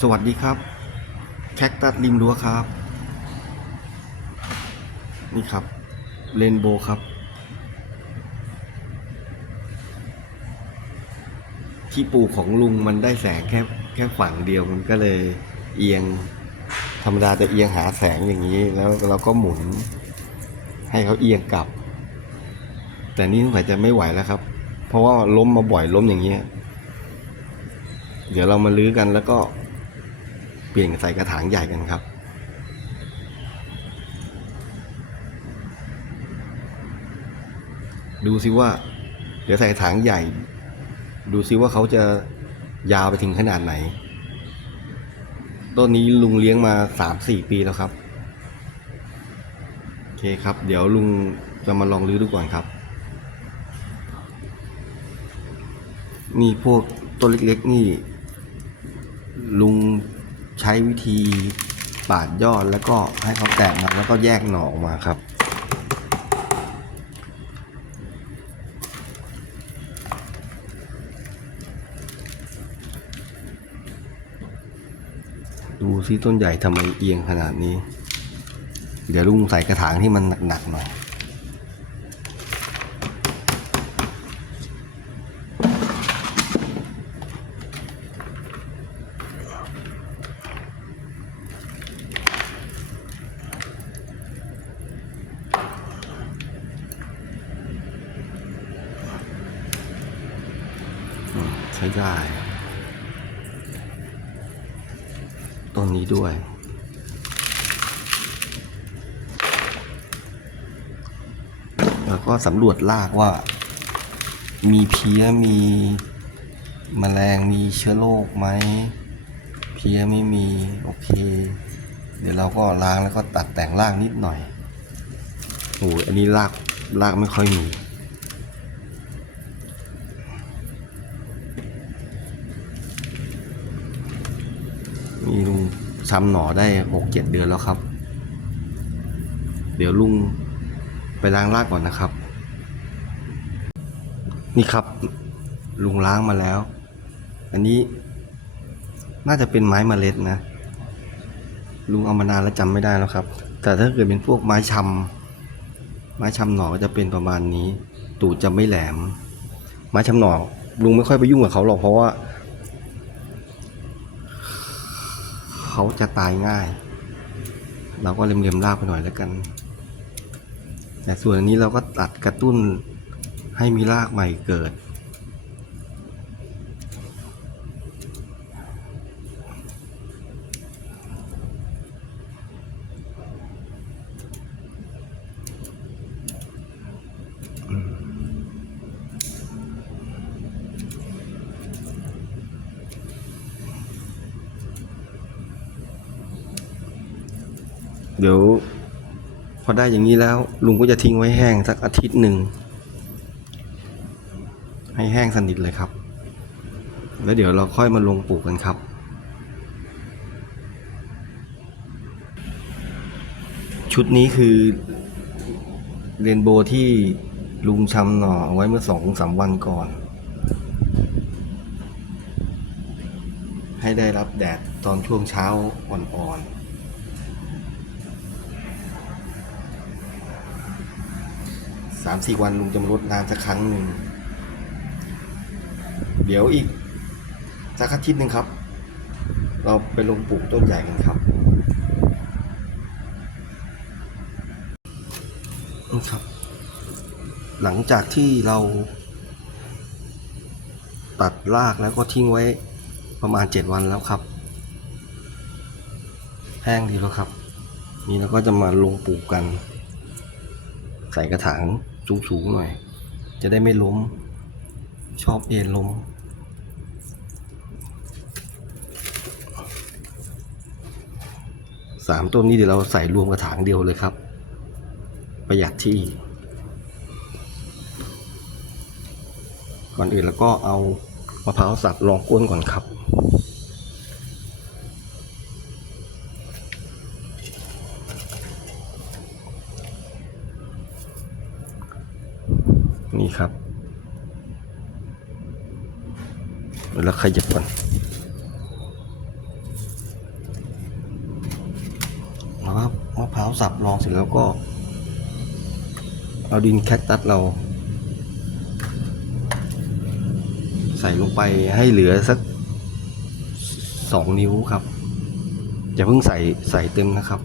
สวัสดีครับ แคคตัสริมรั้วครับ นี่ครับเรนโบว์ครับ ที่ปลูกของลุงมันได้แสงแค่แค่ฝั่งเดียวมันก็เลยเอียงธรรมดาจะเอียงหาแสงอย่างนี้ แล้วเราก็หมุน ให้เขาเอียงกลับ แต่นี่สงสัยจะไม่ไหวแล้วครับ เพราะว่าล้มมาบ่อยล้มอย่างเงี้ยเดี๋ยวเรามาลื้อกันแล้วก็ เปลี่ยนใส่กระถางใหญ่กันครับ ดูซิว่า เดี๋ยวใส่กระถางใหญ่ ดูซิว่าเขาจะยาวไปถึงขนาดไหน ต้นนี้ลุงเลี้ยงมาสามสี่ปีแล้วครับ โอเคครับ เดี๋ยวลุงจะมาลองรื้อดูก่อนครับ นี่พวกต้นเล็กๆนี่ลุง ใช้วิธีปาดยอดแล้วก็ให้เขาแตกมาแล้วก็แยกหน่อออกมาครับ ดูซิต้นใหญ่ทำไมเอียงขนาดนี้ เดี๋ยวลุงใส่กระถางที่มันหนักๆหน่อย ได้ ต้นนี้ด้วย แล้วก็สำรวจรากว่า มีเพี้ยมีแมลงมีเชื้อโรคไหม เพี้ยไม่มีโอเค เดี๋ยวเราก็ล้างแล้วก็ตัดแต่งรากนิดหน่อยโอ้ยอันนี้รากรากไม่ค่อยมี มีลุงทำหน่อได้หกเจ็ดเดือนแล้วครับ เดี๋ยวลุงไปล้างรากก่อนนะครับ นี่ครับ ลุงล้างมาแล้ว อันนี้น่าจะเป็นไม้เมล็ดนะ ลุงเอามานานแล้วจำไม่ได้แล้วครับ แต่ถ้าเกิดเป็นพวกไม้ชำไม้ชำหน่อก็จะเป็นประมาณนี้ ตูดจะไม่แหลม ไม้ชำหน่อลุงไม่ค่อยไปยุ่งกับเขาหรอกเพราะว่า เขาจะตายง่าย เราก็เล็มๆรากไปหน่อยแล้วกัน แต่ส่วนนี้เราก็ตัดกระตุ้นให้มีรากใหม่เกิด เดี๋ยว พอได้อย่างนี้แล้ว ลุงก็จะทิ้งไว้แห้งสักอาทิตย์หนึ่ง ให้แห้งสนิทเลยครับ แล้วเดี๋ยวเราค่อยมาลงปลูกกันครับชุดนี้คือเรนโบว์ที่ลุงชำหน่อไว้เมื่อสองสามวันก่อน ให้ได้รับแดดตอนช่วงเช้าอ่อนๆ สามสี่วันลุงจะมารดน้ำสักครั้งหนึ่ง เดี๋ยวอีกสักอาทิตย์หนึ่งครับ เราไปลงปลูกต้นใหญ่กันครับนะครับ หลังจากที่เราตัดรากแล้วก็ทิ้งไว้ประมาณเจ็ดวันแล้วครับ แห้งดีแล้วครับ นี่เราก็จะมาลงปลูกกัน ใส่กระถาง สูงๆหน่อย จะได้ไม่ล้ม ชอบเอ็นล้มสามต้นนี้เดี๋ยวเราใส่รวมกระถางเดียวเลยครับ ประหยัดที่ ก่อนอื่นแล้วก็เอามะพร้าวสับรองก้นก่อนครับ ครับแล้วขยับก่อนแล้วมะพร้าวสับลองเสร็จแล้วก็ เอาดินแคคตัสเรา ใส่ลงไปให้เหลือสักสองนิ้วครับ อย่าเพิ่งใส่ใส่เต็มนะครับ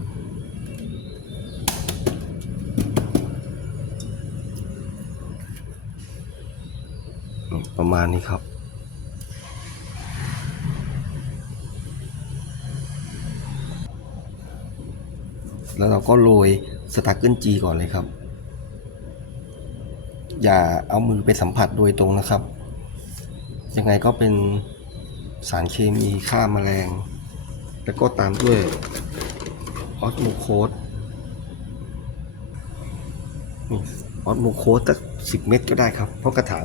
ประมาณนี้ครับ แล้วเราก็โรยสตาร์เกิลจีก่อนเลยครับ อย่าเอามือไปสัมผัสโดยตรงนะครับ ยังไงก็เป็นสารเคมีฆ่าแมลง แล้วก็ตามด้วยออสโมโคสออสโมโคสสัก สิบเม็ดก็ได้ครับเพราะกระถาง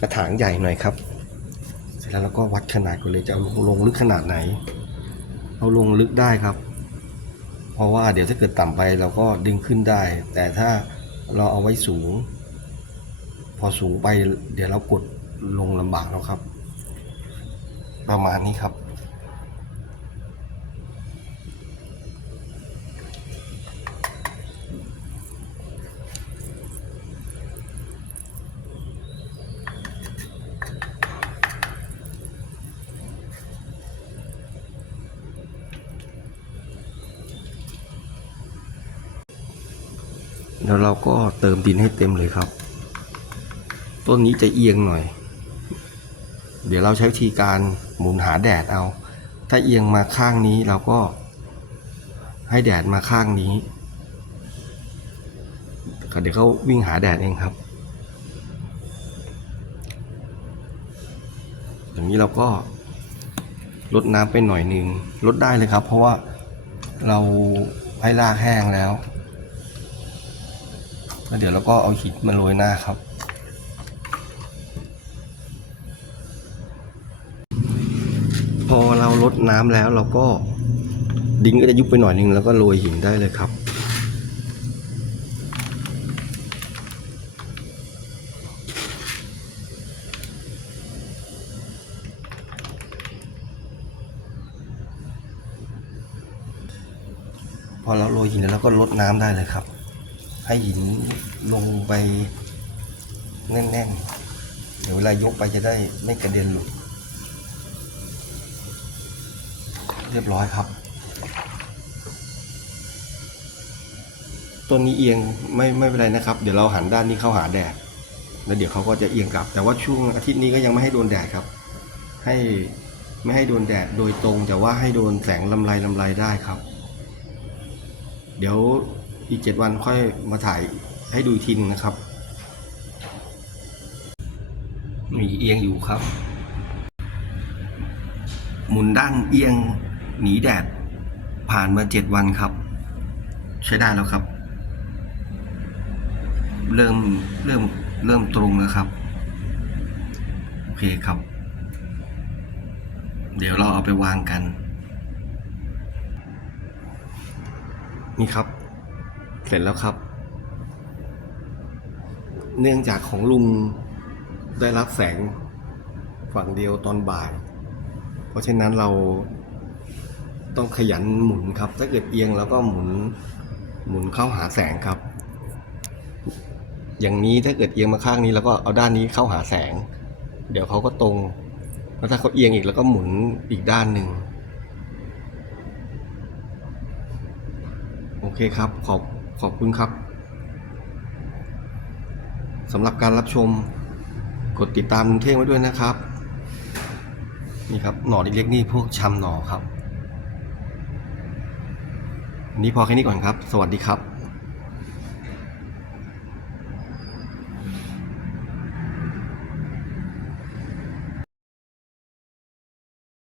กระถางใหญ่หน่อยครับ เสร็จแล้วเราก็วัดขนาดกันเลยจะเอาลงลงลึกขนาดไหนเอาลงลึกได้ครับ เพราะว่าเดี๋ยวถ้าเกิดต่ำไปเราก็ดึงขึ้นได้ แต่ถ้าเราเอาไว้สูง พอสูงไปเดี๋ยวเรากดลงลำบากแล้วครับ ประมาณนี้ครับ แล้วเราก็เติมดินให้เต็มเลยครับ ต้นนี้จะเอียงหน่อย เดี๋ยวเราใช้วิธีการหมุนหาแดดเอา ถ้าเอียงมาข้างนี้เราก็ให้แดดมาข้างนี้เดี๋ยวเขาวิ่งหาแดดเองครับ อย่างนี้เราก็ลดน้ำไปหน่อยหนึ่งลดได้เลยครับ เพราะว่าเราให้รากแห้งแล้ว แล้วเดี๋ยวเราก็เอาหินมาโรยหน้าครับ พอเราลดน้ำแล้วเราก็ดินก็จะยุบไปหน่อยนึงแล้วก็โรยหินได้เลยครับพอเราโรยหินแล้วเราก็ลดน้ำได้เลยครับ ให้หินลงไปแน่นๆ เดี๋ยวเวลายกไปจะได้ไม่กระเด็นหลุด เรียบร้อยครับ ต้นนี้เอียงไม่ไม่เป็นไรนะครับ เดี๋ยวเราหันด้านนี้เข้าหาแดด แล้วเดี๋ยวเขาก็จะเอียงกลับ แต่ว่าช่วงอาทิตย์นี้ก็ยังไม่ให้โดนแดดครับ ให้ไม่ให้โดนแดดโดยตรง แต่ว่าให้โดนแสงลำไรลำไรได้ครับ เดี๋ยว อีกเจ็ดวันค่อยมาถ่ายให้ดูอีกทีนึงนะครับ มีเอียงอยู่ครับ หมุนด้านเอียงหนีแดด ผ่านมาเจ็ดวันครับ ใช้ได้แล้วครับ เริ่มเริ่มเริ่มตรงแล้วครับ โอเคครับ เดี๋ยวเราเอาไปวางกัน นี่ครับ สร็จแล้วครับ เนื่องจากของลุงได้รับแสงฝั่งเดียวตอนบ่าย เพราะฉะนั้นเราต้องขยันหมุนครับ ถ้าเกิดเอียงแล้วก็หมุนหมุนเข้าหาแสงครับ อย่างนี้ถ้าเกิดเอียงมาข้างนี้แล้วก็เอาด้านนี้เข้าหาแสง เดี๋ยวเขาก็ตรง แล้วถ้าเขาเอียงอีกแล้วก็หมุนอีกด้านหนึ่งโอเคครับ ขอบ ขอบคุณครับสำหรับการรับชมกดติดตามลุงเท่งไว้ด้วยนะครับ นี่ครับหน่อเล็กๆนี่พวกชำหน่อครับนนี้พอแค่นี้ก่อนครับ สวัสดีครับ